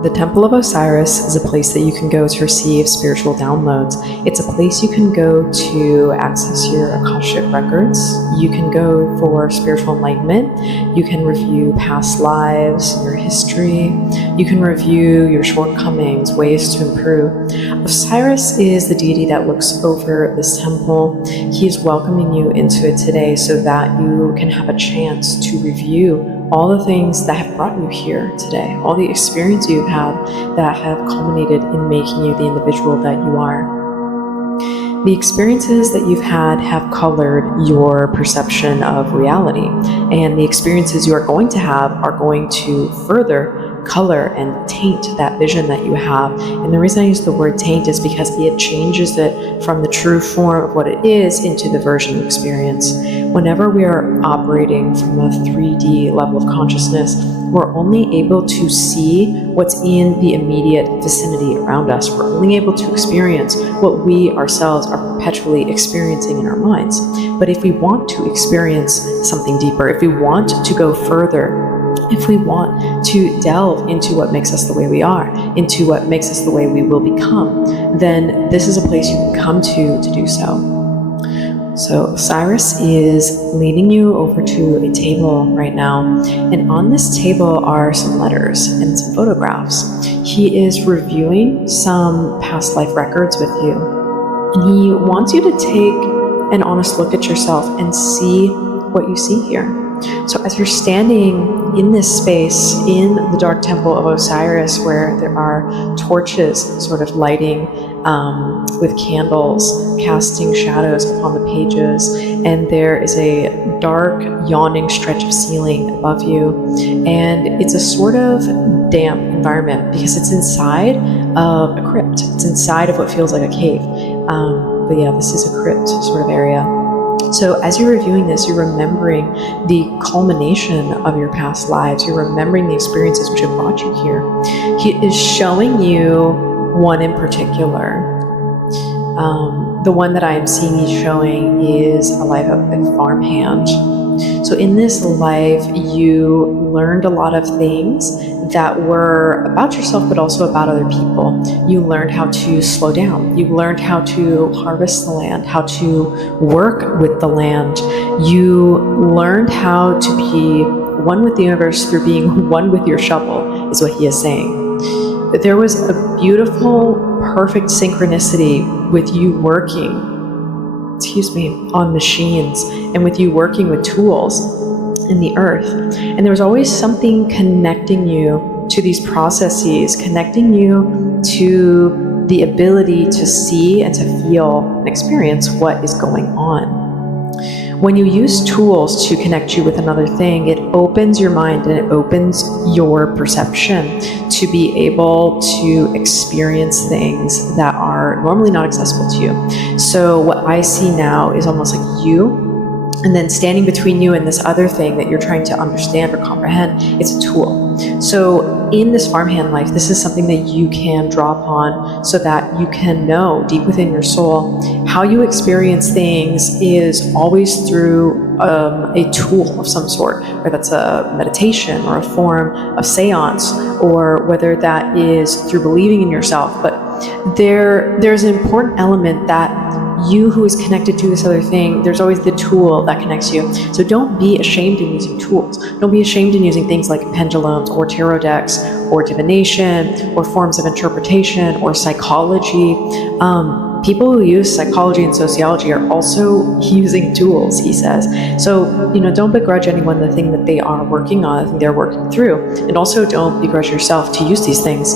The Temple of Osiris is a place that you can go to receive spiritual downloads. It's a place you can go to access your Akashic records. You can go for spiritual enlightenment. You can review past lives, your history. You can review your shortcomings, ways to improve. Osiris is the deity that looks over this temple. He is welcoming you into it today so that you can have a chance to review all the things that have brought you here today, all the experience you've had that have culminated in making you the individual that you are. The experiences that you've had have colored your perception of reality, and the experiences you are going to have are going to further color and taint that vision that you have. And the reason I use the word taint is because it changes it from the true form of what it is into the version you experience. Whenever we are operating from a 3D level of consciousness, we're only able to see what's in the immediate vicinity around us. We're only able to experience what we ourselves are perpetually experiencing in our minds. But if we want to experience something deeper, if we want to go further, if we want to delve into what makes us the way we are, into what makes us the way we will become, then this is a place you can come to do so. So Osiris is leading you over to a table right now, and on this table are some letters and some photographs. He is reviewing some past life records with you, and he wants you to take an honest look at yourself and see what you see here. So as you're standing in this space in the dark temple of Osiris, where there are torches sort of lighting with candles, casting shadows upon the pages, and there is a dark, yawning stretch of ceiling above you, and it's a sort of damp environment because it's inside of a crypt. It's inside of what feels like a cave. But yeah, this is a crypt sort of area. So as you're reviewing this, you're remembering the culmination of your past lives. You're remembering the experiences which have brought you here. He is showing you one in particular. The one that I am seeing he's showing is a life of a farmhand. So in this life, you learned a lot of things that were about yourself, but also about other people. You learned how to slow down. You learned how to harvest the land, how to work with the land. You learned how to be one with the universe through being one with your shovel, is what he is saying. There was a beautiful, perfect synchronicity with you working, on machines, and with you working with tools in the earth. And there was always something connecting you to these processes, connecting you to the ability to see and to feel and experience what is going on. When you use tools to connect you with another thing, it opens your mind and it opens your perception to be able to experience things that are normally not accessible to you. So what I see now is almost like you, and then standing between you and this other thing that you're trying to understand or comprehend, it's a tool. So in this farmhand life, this is something that you can draw upon so that you can know deep within your soul how you experience things is always through a tool of some sort, whether that's a meditation or a form of seance, or whether that is through believing in yourself. But there's an important element that you who is connected to this other thing, there's always the tool that connects you. So don't be ashamed in using tools. Don't be ashamed in using things like pendulums or tarot decks or divination or forms of interpretation or psychology. People who use psychology and sociology are also using tools, he says. So, don't begrudge anyone the thing that they are working on, the thing they're working through. And also don't begrudge yourself to use these things.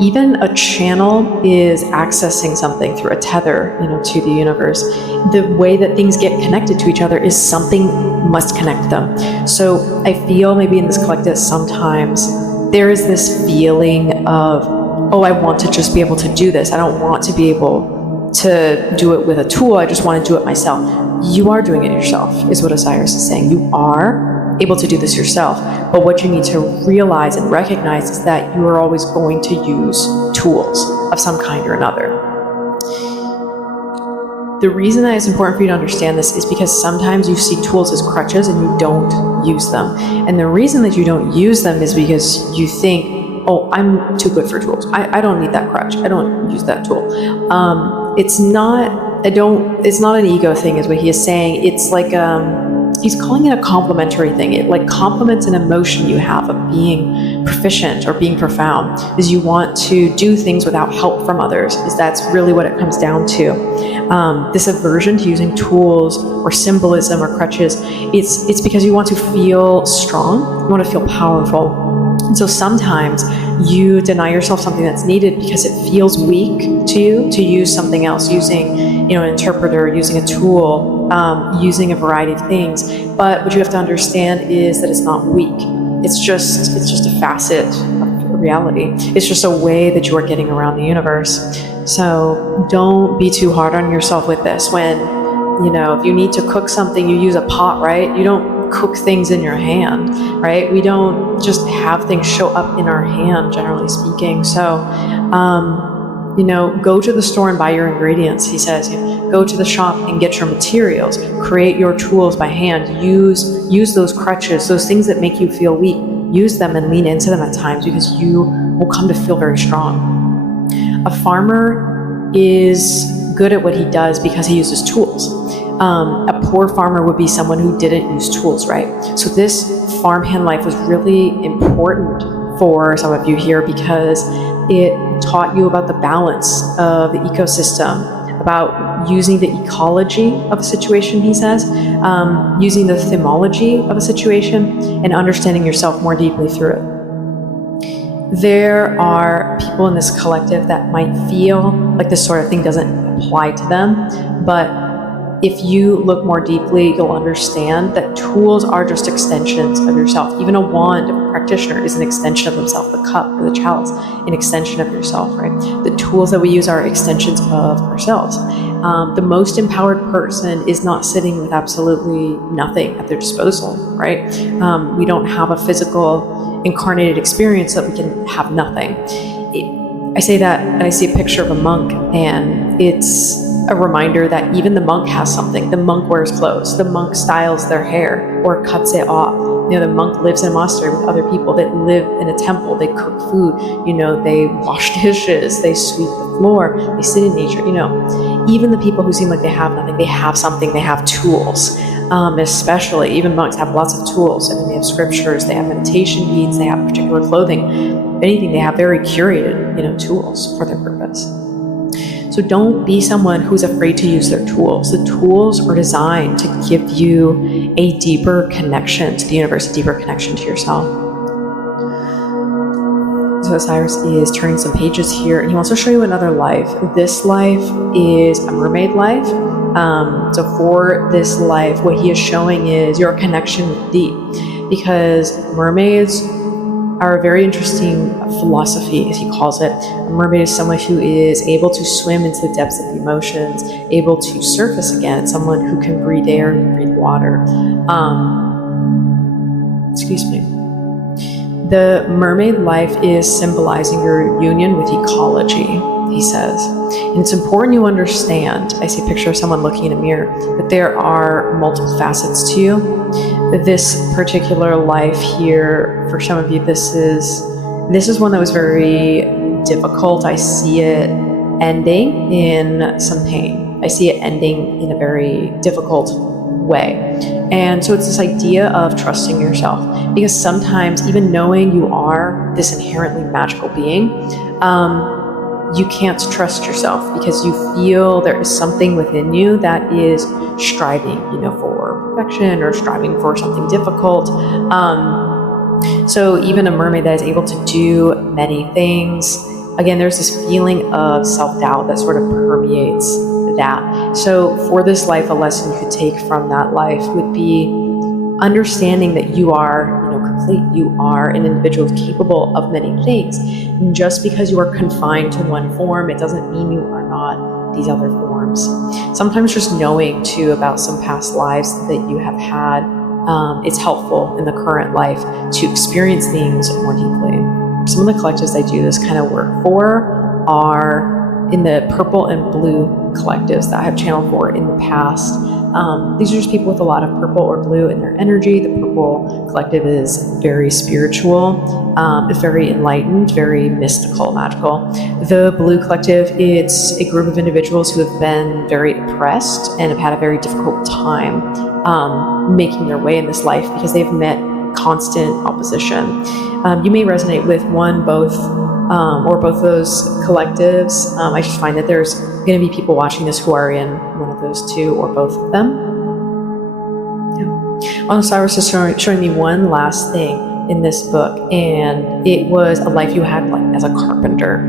Even a channel is accessing something through a tether, to the universe. The way that things get connected to each other is something must connect them. So I feel maybe in this collective sometimes there is this feeling of, oh, I want to just be able to do this. I don't want to be able to do it with a tool. I just want to do it myself. You are doing it yourself, is what Osiris is saying. You are able to do this yourself. But what you need to realize and recognize is that you are always going to use tools of some kind or another. The reason that it's important for you to understand this is because sometimes you see tools as crutches and you don't use them. And the reason that you don't use them is because you think oh, I'm too good for tools. I don't need that crutch. I don't use that tool. It's not an ego thing is what he is saying. It's like, he's calling it a complementary thing. It like complements an emotion you have of being proficient or being profound, is you want to do things without help from others, is that's really what it comes down to. This aversion to using tools or symbolism or crutches, it's because you want to feel strong, you want to feel powerful. And so sometimes you deny yourself something that's needed because it feels weak to you to use something else, using, an interpreter, using a tool, using a variety of things. But what you have to understand is that it's not weak. It's just a facet of reality. It's just a way that you are getting around the universe. So don't be too hard on yourself with this. When, if you need to cook something, you use a pot, right? You don't cook things in your hand, right? We don't just have things show up in our hand, generally speaking. So, go to the store and buy your ingredients. He says, go to the shop and get your materials, create your tools by hand, use those crutches, those things that make you feel weak, use them and lean into them at times, because you will come to feel very strong. A farmer is good at what he does because he uses tools. A poor farmer would be someone who didn't use tools, right? So this farmhand life was really important for some of you here because it taught you about the balance of the ecosystem, about using the ecology of a situation, he says, using the themology of a situation, and understanding yourself more deeply through it. There are people in this collective that might feel like this sort of thing doesn't apply to them, but if you look more deeply, you'll understand that tools are just extensions of yourself. Even a wand of a practitioner is an extension of themselves. The cup or the chalice, an extension of yourself, right? The tools that we use are extensions of ourselves. The most empowered person is not sitting with absolutely nothing at their disposal, right? We don't have a physical incarnated experience that we can have nothing. I say that and I see a picture of a monk, and it's a reminder that even the monk has something. The monk wears clothes. The monk styles their hair or cuts it off. The monk lives in a monastery with other people that live in a temple. They cook food. They wash dishes. They sweep the floor. They sit in nature. Even the people who seem like they have nothing, they have something. They have tools. Especially, even monks have lots of tools. They have scriptures. They have meditation beads. They have particular clothing. If anything, they have very curated, tools for their purpose. So don't be someone who's afraid to use their tools. The tools are designed to give you a deeper connection to the universe, a deeper connection to yourself. So Osiris is turning some pages here, and he wants to show you another life. This life is a mermaid life. So for this life, what he is showing is your connection with deep, because mermaids are a very interesting philosophy, as he calls it. A mermaid is someone who is able to swim into the depths of the emotions, able to surface again. It's someone who can breathe air and breathe water. The mermaid life is symbolizing your union with ecology, he says. And it's important you understand, I see a picture of someone looking in a mirror, that there are multiple facets to you. This particular life here, for some of you, this is one that was very difficult. I see it ending in some pain. I see it ending in a very difficult way. And so it's this idea of trusting yourself, because sometimes even knowing you are this inherently magical being, you can't trust yourself because you feel there is something within you that is striving, for perfection or striving for something difficult. So even a mermaid that is able to do many things, again, there's this feeling of self-doubt that sort of permeates that. So for this life, a lesson you could take from that life would be understanding that you are, complete. You are an individual capable of many things. And just because you are confined to one form, it doesn't mean you are not these other forms. Sometimes just knowing too about some past lives that you have had, it's helpful in the current life to experience things more deeply. Some of the collectives I do this kind of work for are in the purple and blue collectives that I have channeled for in the past. These are just people with a lot of purple or blue in their energy. The purple collective is very spiritual, very enlightened, very mystical, magical. The blue collective, it's a group of individuals who have been very oppressed and have had a very difficult time making their way in this life because they've met constant opposition. You may resonate with one, both, or both those collectives. I just find that there's going to be people watching this who are in one of those two or both of them. Yeah. Osiris is showing me one last thing in this book, and it was a life you had like as a carpenter.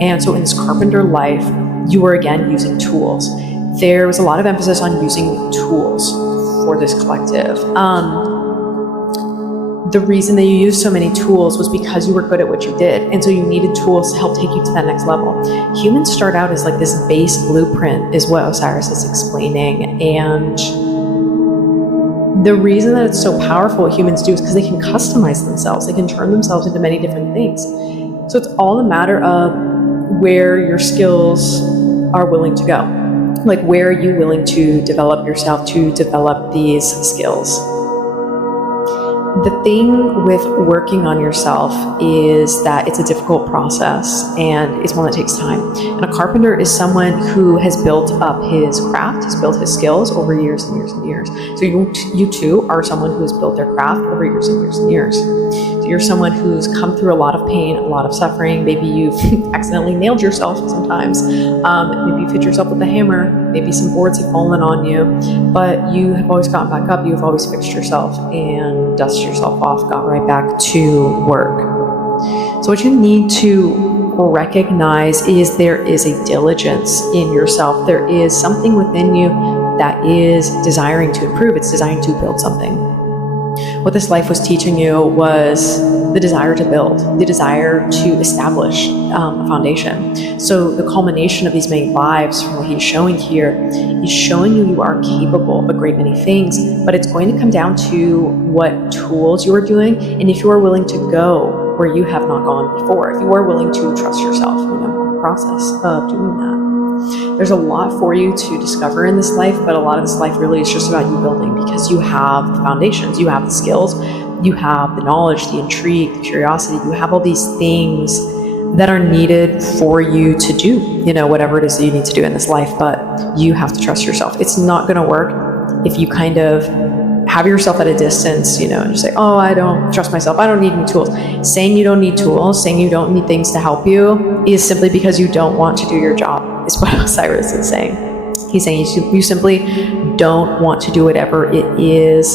And so in this carpenter life, you were again using tools. There was a lot of emphasis on using tools for this collective. The reason that you used so many tools was because you were good at what you did, and so you needed tools to help take you to that next level. Humans start out as like this base blueprint is what Osiris is explaining, and the reason that it's so powerful what humans do is because they can customize themselves. They can turn themselves into many different things. So it's all a matter of where your skills are willing to go. Like, where are you willing to develop yourself to develop these skills? The thing with working on yourself is that it's a difficult process and it's one that takes time. And a carpenter is someone who has built up his craft, has built his skills over years and years and years. So you too are someone who has built their craft over years and years and years. So you're someone who's come through a lot of pain, a lot of suffering. Maybe you've accidentally nailed yourself sometimes. Maybe you've hit yourself with a hammer. Maybe some boards have fallen on you, but you have always gotten back up. You've always fixed yourself and dusted yourself off, got right back to work. So what you need to recognize is there is a diligence in yourself. There is something within you that is desiring to improve. It's desiring to build something. What this life was teaching you was the desire to build, the desire to establish a foundation. So the culmination of these many lives, from what he's showing here, he's showing you are capable of a great many things, but it's going to come down to what tools you are doing, and if you are willing to go where you have not gone before, if you are willing to trust yourself, in the process of doing that. There's a lot for you to discover in this life, but a lot of this life really is just about you building, because you have the foundations, you have the skills, you have the knowledge, the intrigue, the curiosity, you have all these things that are needed for you to do, whatever it is that you need to do in this life, but you have to trust yourself. It's not going to work if you kind of have yourself at a distance, and just say, oh, I don't trust myself, I don't need any tools. Saying you don't need tools, saying you don't need things to help you is simply because you don't want to do your job, is what Osiris is saying. He's saying you simply don't want to do whatever it is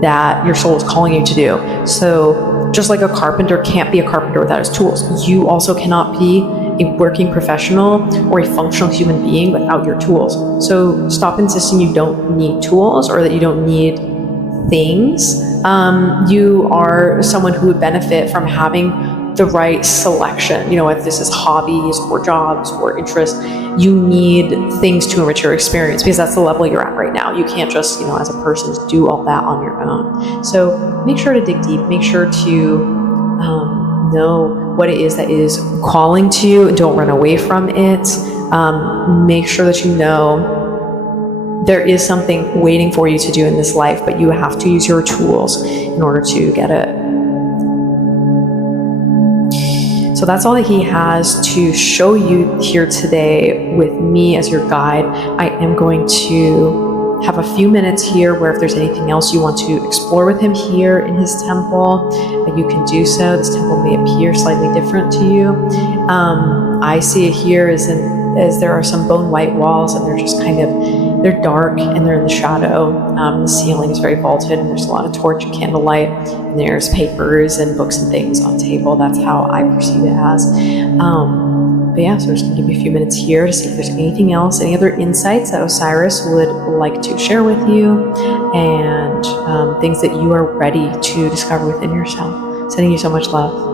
that your soul is calling you to do. So just like a carpenter can't be a carpenter without his tools, you also cannot be a working professional or a functional human being without your tools. So stop insisting you don't need tools or that you don't need things. You are someone who would benefit from having the right selection. If this is hobbies or jobs or interests, you need things to enrich your experience, because that's the level you're at right now. You can't just, as a person, just do all that on your own. So make sure to dig deep, make sure to know what it is that is calling to you, and don't run away from it. Make sure that you know there is something waiting for you to do in this life, but you have to use your tools in order to get it. So that's all that he has to show you here today with me as your guide. I am going to have a few minutes here where if there's anything else you want to explore with him here in his temple, you can do so. This temple may appear slightly different to you. I see it here as there are some bone white walls, and they're just they're dark and they're in the shadow. The ceiling is very vaulted, and there's a lot of torch and candlelight, and there's papers and books and things on the table. That's how I perceive it as. But yeah, so we're just gonna give you a few minutes here to see if there's anything else, any other insights that Osiris would like to share with you, and things that you are ready to discover within yourself. Sending you so much love.